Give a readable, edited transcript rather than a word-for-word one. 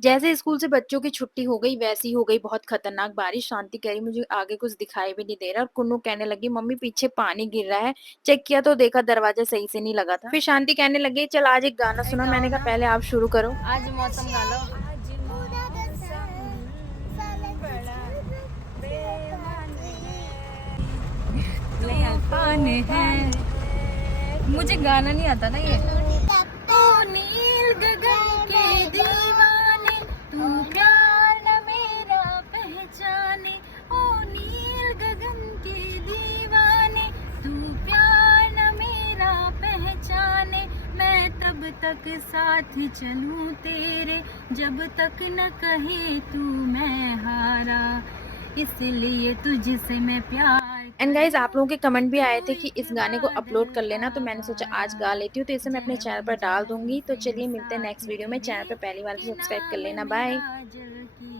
जैसे स्कूल से बच्चों की छुट्टी हो गई वैसी हो गई बहुत खतरनाक बारिश। शांति कह रही मुझे आगे कुछ दिखाई भी नहीं दे रहा और कुन्नू कहने लगी मम्मी पीछे पानी गिर रहा है। चेक किया तो देखा दरवाजा सही से नहीं लगा था। फिर शांति कहने लगी चल आज एक गाना एक सुना। गाओ मैंने कहा ना। पहले आप शुरू करो। आज मौसम गा लो। आज मौसम बड़ा बेमानी है, तूफान है। मुझे गाना नहीं आता ना ये। ओ नील गगन के दीवाने, तू प्यार न मेरा पहचाने। ओ नील गगन के दीवाने, तू प्यार न मेरा पहचाने। मैं तब तक साथ चलूं तेरे, जब तक न कहे तू मैं हारा। इसलिए तुझसे मैं प्यार एंड गाइज आप लोगों के कमेंट भी आए थे कि इस कोई गाने को अपलोड बादल कर लेना, तो मैंने सोचा आज आया, गा लेती हूँ। तो इसे मैं अपने चैनल पर जन्म डाल जन्म दूंगी। तो से चलिए मिलते हैं साथ नेक्स्ट वीडियो में। चैनल तेरे, पर पहली बार कि सब्सक्राइब कर नाम लेना। मेरा बाय। जल की